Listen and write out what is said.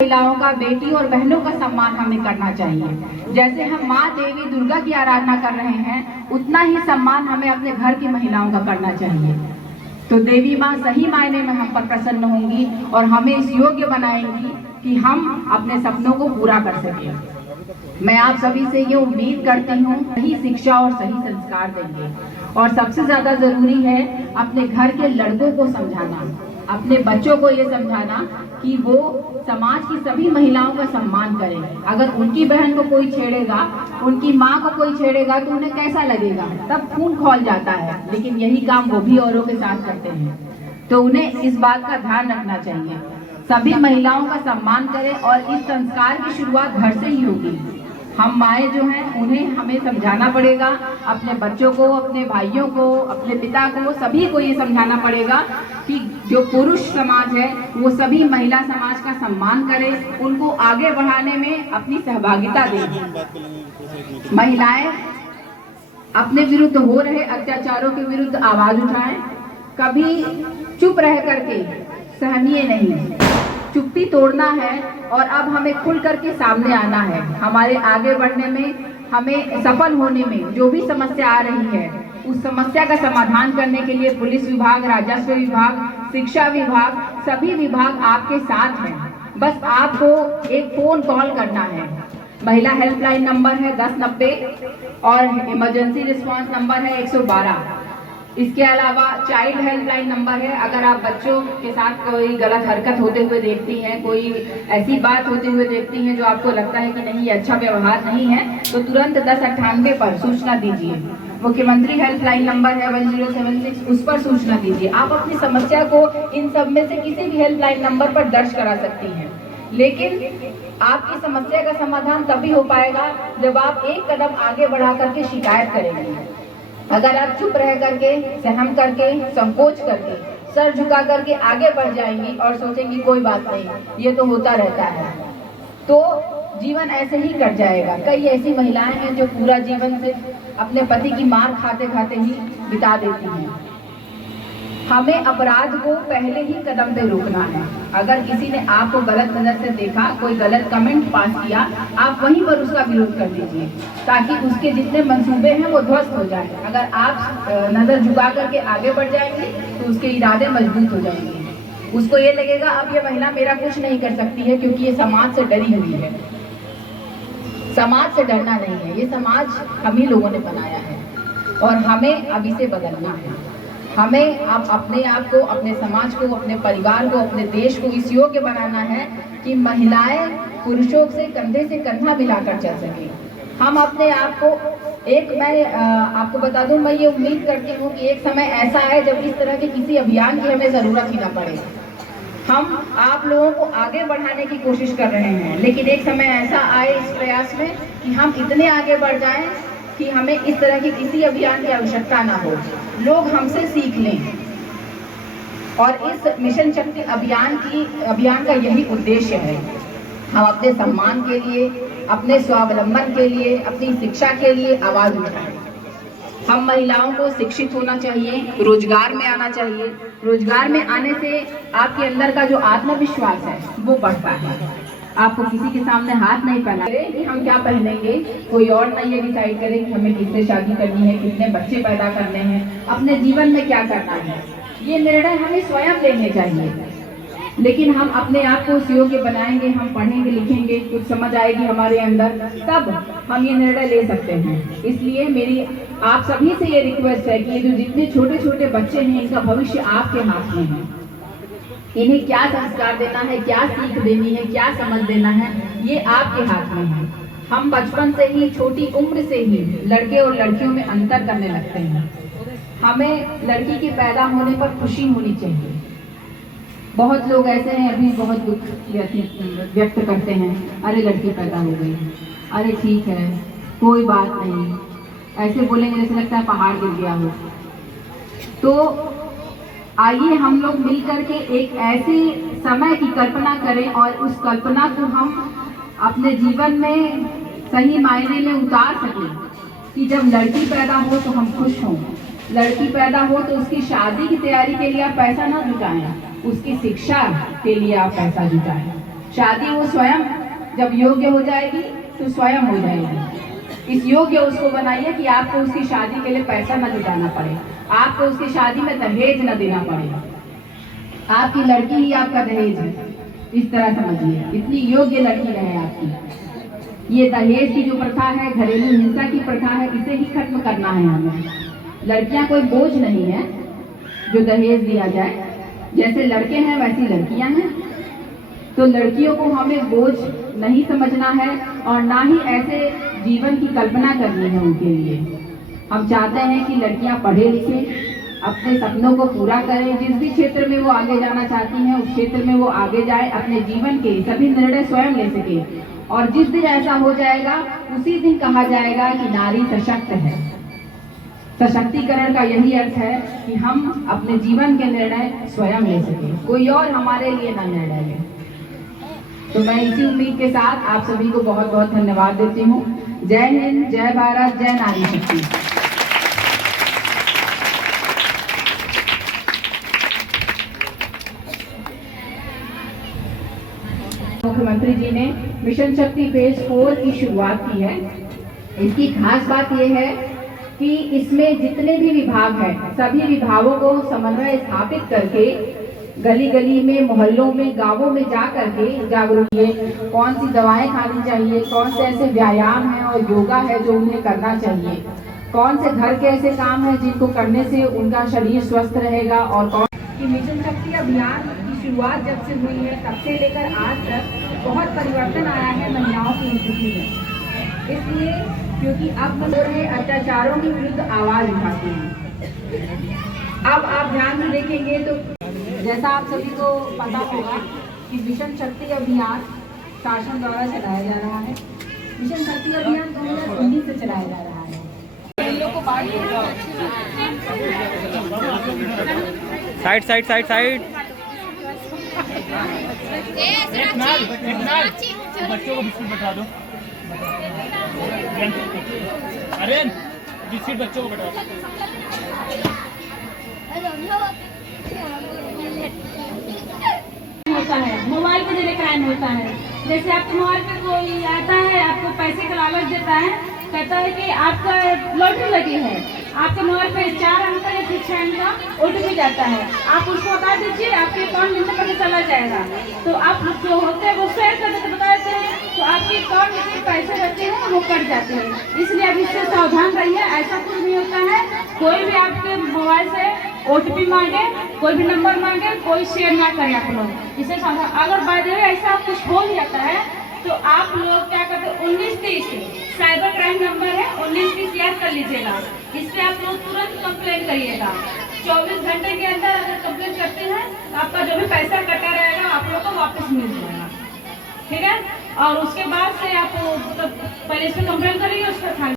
महिलाओं का, बेटी और बहनों का सम्मान हमें करना चाहिए। जैसे हम माँ देवी दुर्गा की आराधना कर रहे हैं, उतना ही सम्मान हमें अपने घर की महिलाओं का करना चाहिए। तो देवी माँ सही मायने में हम पर प्रसन्न होंगी और हमें इस योग्य बनाएंगी कि हम अपने सपनों को पूरा कर सकें। मैं आप सभी से ये उम्मीद करती हूँ सही शिक्षा और सही संस्कार देंगे। और सबसे ज्यादा जरूरी है अपने घर के लड़कों को समझाना, अपने बच्चों को ये समझाना कि वो समाज की सभी महिलाओं का सम्मान करें। अगर उनकी बहन को कोई छेड़ेगा, उनकी माँ को कोई छेड़ेगा तो उन्हें कैसा लगेगा, तब खून खौल जाता है। लेकिन यही काम वो भी औरों के साथ करते हैं, तो उन्हें इस बात का ध्यान रखना चाहिए। सभी महिलाओं का सम्मान करें और इस संस्कार की शुरुआत घर से ही होगी। हम माए जो हैं उन्हें हमें समझाना पड़ेगा, अपने बच्चों को, अपने भाइयों को, अपने पिता को, सभी को ये समझाना पड़ेगा कि जो पुरुष समाज है वो सभी महिला समाज का सम्मान करे, उनको आगे बढ़ाने में अपनी सहभागिता दें। महिलाएं अपने विरुद्ध हो रहे अत्याचारों के विरुद्ध आवाज उठाएं, कभी चुप रह करके सहमिए नहीं, चुप्पी तोड़ना है और अब हमें खुल करके सामने आना है। हमारे आगे बढ़ने में, हमें सफल होने में जो भी समस्या आ रही है, उस समस्या का समाधान करने के लिए पुलिस विभाग, राजस्व विभाग, शिक्षा विभाग, सभी विभाग आपके साथ हैं। बस आपको एक फोन कॉल करना है। महिला हेल्पलाइन नंबर है 1090 और इमरजेंसी रिस्पांस नंबर है 112। इसके अलावा चाइल्ड हेल्पलाइन नंबर है। अगर आप बच्चों के साथ कोई गलत हरकत होते हुए देखती हैं, कोई ऐसी बात होते हुए देखती हैं जो आपको लगता है कि नहीं ये अच्छा व्यवहार नहीं है, तो तुरंत 1098 पर सूचना दीजिए। मुख्यमंत्री हेल्पलाइन नंबर है 1076, उस पर सूचना दीजिए। आप अपनी समस्या को इन सब में से किसी भी हेल्पलाइन नंबर पर दर्ज करा सकती हैं, लेकिन आपकी समस्या का समाधान तभी हो पाएगा जब आप एक कदम आगे बढ़ा करके शिकायत करेंगे। अगर आप चुप रह करके, सहम करके, संकोच करके, सर झुका करके आगे बढ़ जाएंगी और सोचेंगी कोई बात नहीं, ये तो होता रहता है, तो जीवन ऐसे ही कट जाएगा। कई ऐसी महिलाएं हैं जो पूरा जीवन से अपने पति की मार खाते खाते ही बिता देती हैं। हमें अपराध को पहले ही कदम पे रोकना है। अगर किसी ने आपको गलत नजर से देखा, कोई गलत कमेंट पास किया, आप वहीं पर उसका विरोध कर दीजिए ताकि उसके जितने मंसूबे हैं वो ध्वस्त हो जाए। अगर आप नजर झुका करके आगे बढ़ जाएंगे तो उसके इरादे मजबूत हो जाएंगे। उसको ये लगेगा अब ये महिला मेरा कुछ नहीं कर सकती है क्योंकि ये समाज से डरी हुई है। समाज से डरना नहीं है, ये समाज हम ही लोगों ने बनाया है और हमें अब इसे बदलना है। हमें अब अपने आप को, अपने समाज को, अपने परिवार को, अपने देश को इस योग्य बनाना है कि महिलाएं पुरुषों से कंधे से कंधा मिलाकर चल सके। हम अपने आप को मैं आपको बता दूं, मैं ये उम्मीद करती हूँ कि एक समय ऐसा आए जब इस तरह के किसी अभियान की हमें ज़रूरत ही ना पड़े। हम आप लोगों को आगे बढ़ाने की कोशिश कर रहे हैं, लेकिन एक समय ऐसा आए इस प्रयास में कि हम इतने आगे बढ़ जाएं कि हमें इस तरह की किसी अभियान की आवश्यकता ना हो, लोग हमसे सीख लें। और इस मिशन शक्ति अभियान का यही उद्देश्य है। हम अपने सम्मान के लिए, अपने स्वावलंबन के लिए, अपनी शिक्षा के लिए आवाज उठाएं। हम महिलाओं को शिक्षित होना चाहिए, रोजगार में आना चाहिए। रोजगार में आने से आपके अंदर का जो आत्मविश्वास है वो बढ़ता है। आपको किसी के सामने हाथ नहीं फैलाना कि हम क्या पहनेंगे, कोई और नहीं ये डिसाइड करे कि हमें किससे शादी करनी है, कितने बच्चे पैदा करने हैं, अपने जीवन में क्या करना है, ये निर्णय हमें स्वयं लेने चाहिए। लेकिन हम अपने आप को उस योग्य बनाएंगे, हम पढ़ेंगे, लिखेंगे, कुछ समझ आएगी हमारे अंदर, तब हम ये निर्णय ले सकते हैं। इसलिए मेरी आप सभी से ये रिक्वेस्ट है कि ये जो जितने छोटे छोटे बच्चे हैं, इनका भविष्य आपके हाथ में है। इन्हें क्या संस्कार देना है, क्या सीख देनी है, क्या समझ देना है, ये आपके हाथ में है। हम बचपन से ही, छोटी उम्र से ही लड़के और लड़कियों में अंतर करने लगते हैं। हमें लड़की के पैदा होने पर खुशी होनी चाहिए। बहुत लोग ऐसे हैं अभी बहुत दुख व्यक्त करते हैं, अरे लड़की पैदा हो गई, अरे ठीक है कोई बात नहीं, ऐसे बोलेंगे जैसे लगता है पहाड़ गिर गया हो। तो आइए हम लोग मिलकर के एक ऐसे समय की कल्पना करें और उस कल्पना को हम अपने जीवन में सही मायने में उतार सकें कि जब लड़की पैदा हो तो हम खुश हों, लड़की पैदा हो तो उसकी शादी की तैयारी के लिए आप पैसा ना जुटाएं, उसकी शिक्षा के लिए आप पैसा जुटाएं। शादी वो स्वयं जब योग्य हो जाएगी तो स्वयं हो जाएगी। इस योग्य उसको बनाइए कि आपको उसकी शादी के लिए पैसा न जुटाना पड़े, आपको उसकी शादी में दहेज न देना पड़े। आपकी लड़की ही आपका दहेज है, इस तरह समझिए। इतनी योग्य लड़की रहे आपकी। ये दहेज की जो प्रथा है, घरेलू हिंसा की प्रथा है, इसे ही खत्म करना है हमें। लड़कियां कोई बोझ नहीं है जो दहेज दिया जाए। जैसे लड़के हैं वैसी लड़कियां हैं, तो लड़कियों को हमें बोझ नहीं समझना है और ना ही ऐसे जीवन की कल्पना करनी है उनके लिए। हम चाहते हैं कि लड़कियां पढ़े लिखें, अपने सपनों को पूरा करें, जिस भी क्षेत्र में वो आगे जाना चाहती हैं उस क्षेत्र में वो आगे जाए, अपने जीवन के सभी निर्णय स्वयं ले सके। और जिस दिन ऐसा हो जाएगा उसी दिन कहा जाएगा कि नारी सशक्त है। सशक्तिकरण का यही अर्थ है कि हम अपने जीवन के निर्णय स्वयं ले सके, कोई और हमारे लिए ना निर्णय ले। तो मैं इसी उम्मीद के साथ आप सभी को बहुत बहुत धन्यवाद देती हूँ। जय हिंद, जय भारत, जय नारी शक्ति। मुख्यमंत्री जी ने मिशन शक्ति फेज 4 की शुरुआत की है। इसकी खास बात यह है कि इसमें जितने भी विभाग हैं सभी विभागों को समन्वय स्थापित करके गली गली में, मोहल्लों में, गांवों में जा करके जागरूक किए। कौन सी दवाएं खानी चाहिए, कौन से ऐसे व्यायाम है और योगा है जो उन्हें करना चाहिए, कौन से घर के ऐसे काम है जिनको करने से उनका शरीर स्वस्थ रहेगा। और कौन कि मिशन शक्ति अभियान की शुरुआत जब से हुई है तब से लेकर आज तक बहुत परिवर्तन आया है महिलाओं की स्थिति में। इसलिए क्योंकि अब हम अत्याचारों के विरुद्ध आवाज उठाते हैं। अब आप ध्यान से देखेंगे तो जैसा आप सभी को पता होगा कि मिशन शक्ति अभियान शासन द्वारा चलाया जा रहा है। मिशन शक्ति अभियान 2019 से चलाया जा रहा है। साइड साइड साइड साइड बच्चों को बिस्कुट बैठा दो। अरे बिस्कुट बच्चों को बैठा दो। होता है मोबाइल पे जरिए क्राइम होता है। जैसे आपके मोबाइल पे कोई आता है, आपको पैसे का लालच देता है, कहता है कि आपका लॉटरी लगी है, आपके मोबाइल पे 4 अंक या फिर 6 अंक का OTP जाता है, आप उसको बता दीजिए, आपके अकाउंट में पता चला जाएगा। तो आप जो होते हैं वो शेयर कर देते बता देते हैं, तो आपके अकाउंट में जितने पैसे रहते हैं वो कट जाते हैं। इसलिए आप इससे सावधान रहिए। ऐसा कुछ नहीं होता है, कोई भी आपके मोबाइल से OTP मांगे, कोई भी नंबर मांगे, कोई शेयर ना करें आप लोग। इससे सावधान। अगर बाय द वे ऐसा कुछ हो जाता है तो आप लोग क्या करते हैं, 1930 साइबर क्राइम नंबर है, 1930 याद कर लीजिएगा। इस पे आप लोग तुरंत कंप्लेन करिएगा। 24 घंटे के अंदर अगर कंप्लेन करते हैं तो आपका जो भी पैसा कटा रहेगा आप लोग को वापस मिल जाएगा। ठीक है। और उसके बाद से आप पहले इस पे कंप्लेन करिए, उसका